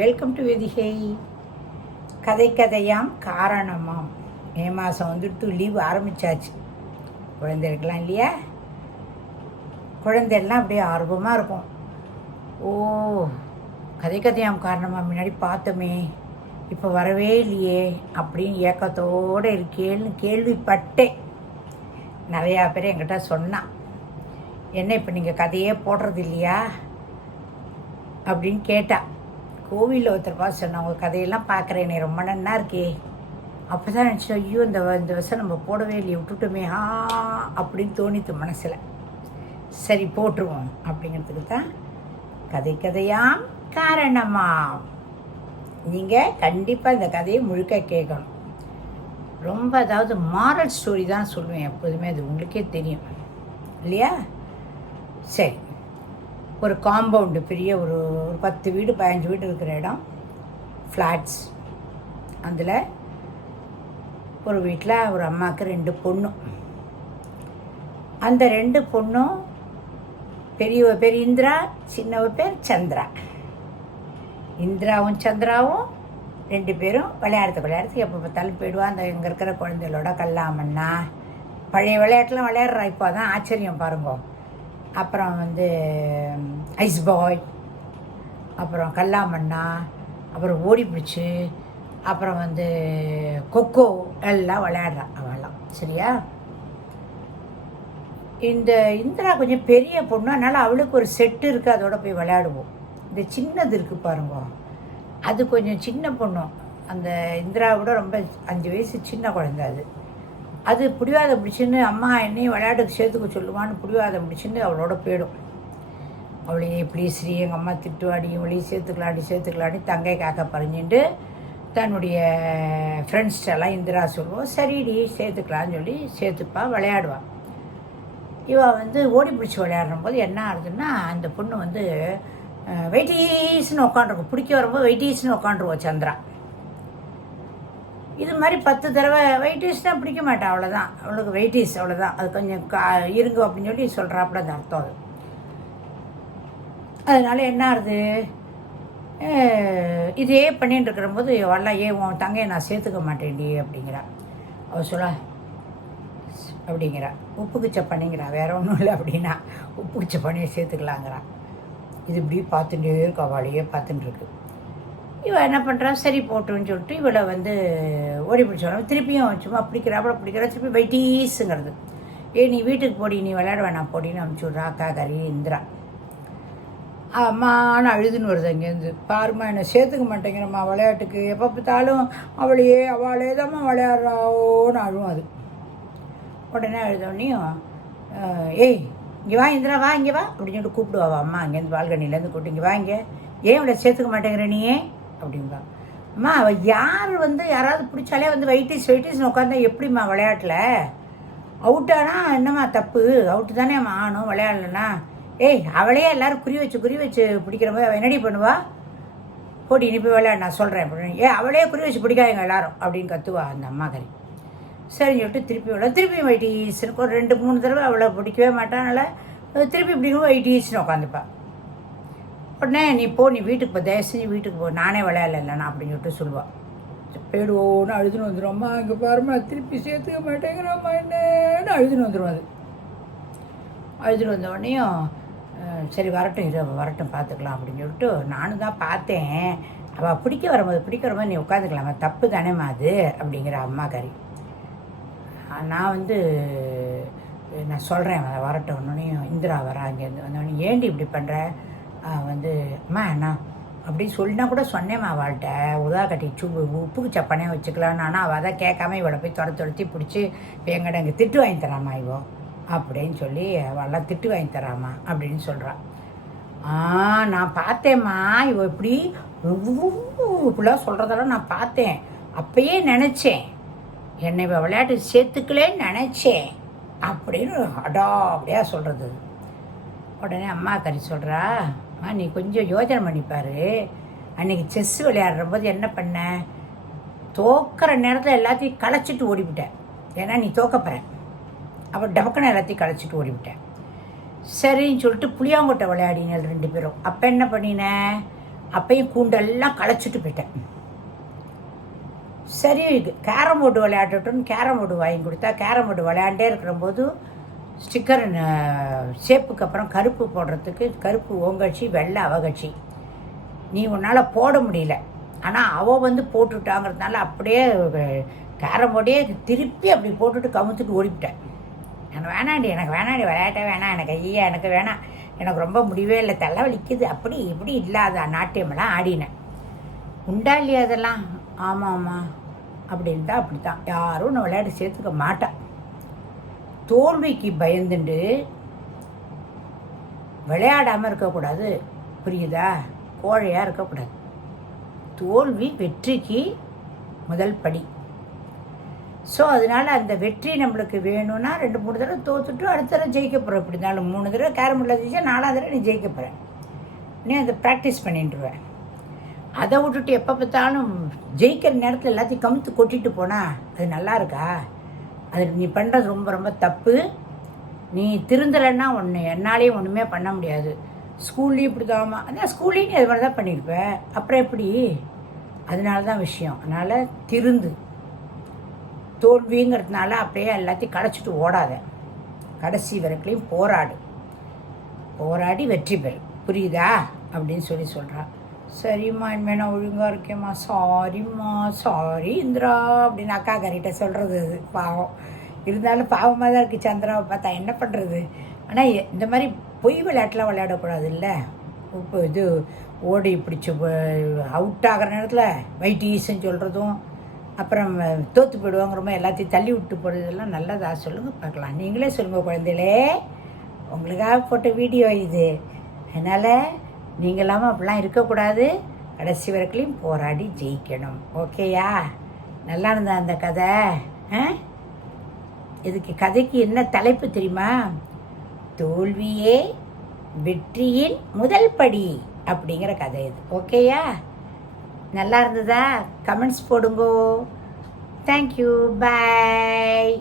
Welcome to வேதிகை. கதை கதையாம் காரணமாம். மே மாதம் வந்துட்டு லீவு ஆரம்பித்தாச்சு. குழந்தைகளுக்கெல்லாம் இல்லையா? குழந்தைலாம் அப்படியே ஆர்வமாக இருக்கும். ஓ, கதை கதையாம் காரணமாக முன்னாடி பார்த்தோமே, இப்போ வரவே இல்லையே அப்படின்னு ஏக்கத்தோடு இருக்கேன்னு கேள்விப்பட்டேன். நிறையா பேர் என்கிட்ட சொன்னான், என்ன இப்போ நீங்கள் கதையே போடுறது இல்லையா அப்படின்னு கேட்டா. கோவிலில் ஒருத்தர் பார்த்து சொன்ன, உங்கள் கதையெல்லாம் பார்க்குறேனே, ரொம்ப நன்னா இருக்கே. அப்போ தான் நினச்சோம், ஐயோ இந்த வருஷம் நம்ம போடவே இல்லையே, விட்டுட்டோமே அப்படின்னு தோணித்து மனசில். சரி போட்டுருவோம் அப்படிங்கிறதுக்கு தான் கதை கதையாம் காரணமாம். நீங்கள் கண்டிப்பாக இந்த கதையை முழுக்க கேட்கணும். ரொம்ப அதாவது மாரல் ஸ்டோரி தான் சொல்லுவேன் எப்போதுமே, அது உங்களுக்கே தெரியும் இல்லையா? சரி, ஒரு காம்பவுண்டு, பெரிய ஒரு 10 வீடு 15 வீடு இருக்கிற இடம், ஃப்ளாட்ஸ். அதில் ஒரு வீட்டில் ஒரு அம்மாவுக்கு 2 பொண்ணு. அந்த 2 பொண்ணும், பெரியவ பேர் இந்திரா, சின்னவ பேர் சந்திரா. இந்திராவும் சந்திராவும் 2 பேரும் விளையாடுறதுக்கு எப்போ பார்த்தாலும் போயிடுவா. அந்த இங்கே இருக்கிற குழந்தைகளோட கல்லாமண்ணா பழைய விளையாட்டுலாம் விளையாடுறா. இப்போ தான் ஆச்சரியம் பாருங்க. அப்புறம் ஐஸ் பாய், அப்புறம் கல்லாமண்ணா, அப்புறம் ஓடி பிடிச்சி, அப்புறம் கொக்கோ எல்லாம் விளையாடுறான் அவெல்லாம். சரியா? இந்த இந்திரா கொஞ்சம் பெரிய பொண்ணு, அதனால் அவளுக்கு ஒரு செட்டு இருக்குது, அதோட போய் விளையாடுவோம். இந்த சின்னது இருக்குது பாருங்க, அது கொஞ்சம் சின்ன பொண்ணு. அந்த இந்திராவோட ரொம்ப 5 வயசு சின்ன குழந்தை. அது பிடிவாதம் பிடிச்சின்னு அம்மா என்னையும் விளையாட்டுக்கு சேர்த்துக்க சொல்லுவான்னு பிடிவாதம் பிடிச்சின்னு அவளோட போயிடும். அவளையே ப்ளீஸ் ஸ்ரீ, எங்கள் அம்மா திட்டுவாடி, இவளையும் சேர்த்துக்கலாடி தங்கை காக்க பறிஞ்சுட்டு தன்னுடைய ஃப்ரெண்ட்ஸ்டெல்லாம் இந்திரா சொல்லுவோம், சரிடி சேர்த்துக்கலான்னு சொல்லி சேர்த்துப்பா, விளையாடுவான். இவள் ஓடி பிடிச்சி விளையாடுற போது என்ன ஆகுதுன்னா, அந்த பொண்ணு வெயிட்டீஸ்ன்னு உட்காந்துருக்கும். பிடிக்க வரும்போது வெயிட்டீஸ்ன்னு உட்காந்துருவோம் சந்திரா. இது மாதிரி 10 தடவை வெயிட்டீஸ்னால் பிடிக்க மாட்டான், அவ்வளோதான். அவளுக்கு வெயிட்டீஸ் அவ்வளோதான். அது கொஞ்சம் இருங்க அப்படின்னு சொல்லி சொல்கிறாப்புல அந்த அர்த்தம். அது அதனால என்ன ஆகுது, இதே பண்ணிட்டு இருக்கிற போது வரலாம், உன் தங்கையை நான் சேர்த்துக்க மாட்டேன்டி அப்படிங்கிறா. அவள் சொல்ல அப்படிங்கிறா, உப்புக்குச்ச பண்ணிங்கிறா, வேற ஒன்றும் இல்லை அப்படின்னா உப்புக்குச்ச பண்ணியை சேர்த்துக்கலாங்கிறா. இது இப்படி பார்த்துட்டே இருக்கு, அவளையே பார்த்துட்டு இருக்கு. இவள் என்ன பண்ணுறா, சரி போட்டுன்னு சொல்லிட்டு இவளை ஓடி பிடிச்சோம். திருப்பியும் சும்மா பிடிக்கிறா, திருப்பி வெயிட்டீஸுங்கிறது. நீ வீட்டுக்கு போடி, நீ விளையாட வேணாம் போடின்னு அனுப்பிச்சுட்றா அக்கா கறி இந்திரா. அம்மான்னு அழுதுன்னு வருது அங்கேருந்து. பாருமா, என்னை சேர்த்துக்க மாட்டேங்கிறம்மா விளையாட்டுக்கு, எப்போ பார்த்தாலும் அவளே தான்மா விளையாடுறாவோன்னு அழுவும். அது உடனே அழுதோடனையும், இங்கே வா இந்திரா, வா இங்கே வா அப்படின்னு சொல்லிட்டு கூப்பிடுவா அம்மா அங்கேருந்து பால்கனிலேருந்து கூப்பிட்டு, இங்கே வா, இங்கே ஏன் இவளை சேர்த்துக்க மாட்டேங்கிற நீயே அப்படின்பா. அம்மா அவள் யாராவது பிடிச்சாலே வெயிட்டீஸ்னு உட்காந்தா எப்படிம்மா விளையாட்டில் அவுட்டானா என்னம்மா தப்பு, அவுட்டு தானே அம்மா ஆனும் விளையாடலன்னா. அவளே எல்லோரும் குறி வச்சு பிடிக்கிற போது அவள் என்னடி பண்ணுவா, போட்டி நீ போய் விளையாடு நான் சொல்கிறேன் அப்படின்னு. அவளே குறி வச்சு பிடிக்காதுங்க எல்லாரும் அப்படின்னு கத்துவா அந்த அம்மா கறி. சரின்னு சொல்லிட்டு திருப்பியும் வெயிட்டீஸ்னு ஒரு 2-3 தடவை அவளை பிடிக்கவே மாட்டானால திருப்பி இப்படின்னு வெயிட்டீஸ்னு உட்காந்துப்பா. உடனே நீ வீட்டுக்கு போ, தயவு செஞ்சு வீட்டுக்கு போ, நானே விளையாடலைண்ணா அப்படின்னு சொல்லிட்டு சொல்லுவாள். போயிடுவோன்னு அழுதுன்னு வந்துடும். அம்மா இங்கே பாருமா, திருப்பி சேர்த்துக்க மாட்டேங்கிறம்மா என்னன்னு அழுதுன்னு வந்துடும். அது அழுதுன்னு வந்த உடனேயும் சரி வரட்டும் பார்த்துக்கலாம் அப்படின்னு சொல்லிட்டு நானும் தான் பார்த்தேன். அவள் பிடிக்க வரும்போது நீ உட்காந்துக்கலாமா, தப்பு தானேம்மா அது அப்படிங்கிற அம்மா கறி. நான் சொல்கிறேன் வரட்டும். ஒன்றையும் இந்திரா வரா அங்கேருந்து வந்தோடனே, ஏண்டி இப்படி பண்ணுற அம்மா என்ன அப்படின்னு சொல்லினா கூட சொன்னேம்மா அவள்கிட்ட, உதா கட்டி உப்புக்கு சப்பனே வச்சுக்கலான்னு. ஆனால் அவள் அதை கேட்காம இவளை போய் துரத்தி பிடிச்சி எங்கிட்ட இங்கே திட்டு வாங்கி தராமா இவோ அப்படின்னு சொல்லி அவள்லாம் திட்டு வாங்கி தராமா அப்படின்னு சொல்கிறான். நான் பார்த்தேம்மா, இவள் இப்படிலாம் சொல்கிறதெல்லாம் நான் பார்த்தேன். அப்பயே நினச்சேன், என்னை இவள் விளையாட்டு சேர்த்துக்கலேன்னு நினச்சேன் அப்படின்னு அப்படியா சொல்கிறது. உடனே அம்மா கறி சொல்கிறா, நீ கொஞ்சம் யோசனை பண்ணிப்பார். அன்றைக்கி செஸ் விளையாடுற போது என்ன பண்ண, தோக்கிற நேரத்தில் எல்லாத்தையும் களைச்சிட்டு ஓடிவிட்டேன். ஏன்னா நீ தோக்கப்புற, அப்போ டபக்குன்னு எல்லாத்தையும் களைச்சிட்டு ஓடிவிட்டேன். சரின்னு சொல்லிட்டு புளியாங்கொட்டை விளையாடினேன் 2 பேரும். அப்போ என்ன பண்ணினேன், அப்பையும் கூண்டெல்லாம் களைச்சிட்டு போயிட்டேன். சரி கேரம் போர்டு விளையாடட்டும்னு கேரம் போர்டு வாங்கி கொடுத்தா கேரம் போர்டு விளையாண்டே இருக்கிறபோது ஸ்டிக்கர் ஷேப்புக்கு அப்புறம் கருப்பு போடுறதுக்கு கருப்பு ஓங்கட்சி வெள்ளை அவகட்சி நீ உன்னால் போட முடியல. ஆனால் அவள் போட்டுட்டாங்கிறதுனால அப்படியே கேரம் போர்டே திருப்பி அப்படி போட்டுட்டு கமுத்துட்டு ஓடிவிட்டேன். எனக்கு வேணாண்டி விளையாட்டே வேணாம், எனக்கு ஐயா எனக்கு வேணாம், எனக்கு ரொம்ப முடியவே இல்லை, தலை வலிக்குது, அப்படி இப்படி இல்லாத நாட்டியமெல்லாம் ஆடினேன். உண்டா இல்லையா அதெல்லாம்? ஆமாம் ஆமாம் அப்படின்ட்டா அப்படி தான். யாரும் நான் விளையாட்டு சேர்த்துக்க மாட்டேன். தோல்விக்கு பயந்துண்டு விளையாடாமல் இருக்கக்கூடாது, புரியுதா? கோழையாக இருக்கக்கூடாது. தோல்வி வெற்றிக்கு முதல் படி. ஸோ அதனால் அந்த வெற்றி நம்மளுக்கு வேணும்னா 2-3 தடவை தோத்துட்டு அடுத்த தடவை ஜெயிக்க போகிறோம். இப்படி இருந்தாலும் 3 தடவை கேரம் போர்டில் ஜெயிச்சா 4ஆவது தடவை நீ ஜெயிக்க போகிறேன். நீ அதை ப்ராக்டிஸ் பண்ணிட்டுருவேன். அதை விட்டுட்டு எப்போ பார்த்தாலும் ஜெயிக்கிற நேரத்தில் எல்லாத்தையும் கமுத்து கொட்டிட்டு போனால் அது நல்லா இருக்கா? அது நீ பண்ணுறது ரொம்ப ரொம்ப தப்பு. நீ திருந்தலைன்னா என்னாலேயும் ஒன்றுமே பண்ண முடியாது. ஸ்கூல்லேயும் இப்படி தான்மா, அதான் ஸ்கூல்லேயும் நீ அது மாதிரி தான் பண்ணியிருப்பேன், அப்புறம் எப்படி? அதனால தான் விஷயம். அதனால் திருந்து. தோல்விங்கிறதுனால அப்படியே எல்லாத்தையும் கடைச்சிட்டு ஓடாத. கடைசி வரைக்கும் போராடி வெற்றி பெறு, புரியுதா? அப்படின்னு சொல்கிறான். சரிம்மா, இனிமேல் நான் ஒழுங்காக இருக்கேம்மா, சாரிம்மா, சாரி இந்திரா அப்படின்னு அக்கா கறிகிட்ட சொல்கிறது. அது பாவம், இருந்தாலும் பாவமாக தான் இருக்குது சந்திராவை பார்த்தா. என்ன பண்ணுறது? ஆனால் இந்த மாதிரி பொய் விளையாட்டுலாம் விளையாடக்கூடாது இல்லை. இப்போ இது ஓடி பிடிச்சி அவுட் ஆகிற நேரத்தில் வைட்டீஸ்ன்னு சொல்கிறதும், அப்புறம் தோற்று போயிடுவாங்கிறமோ எல்லாத்தையும் தள்ளி விட்டு போகிறதெல்லாம் நல்லதா? சொல்லுங்கள் பார்க்கலாம். நீங்களே சொல்லுங்கள் குழந்தைகளே, உங்களுக்காக போட்ட வீடியோ இது. அதனால் நீங்களாமல் அப்படிலாம் இருக்கக்கூடாது. கடைசி வரைக்கும் போராடி ஜெயிக்கணும். ஓகேயா? நல்லா இருந்தா அந்த கதை. இதுக்கு கதைக்கு என்ன தலைப்பு தெரியுமா? தோல்வியே வெற்றியின் முதல் படி அப்படிங்கிற கதை இது. ஓகேயா? நல்லா இருந்ததா? கமெண்ட்ஸ் போடுங்கோ. தேங்க்யூ, பாய்.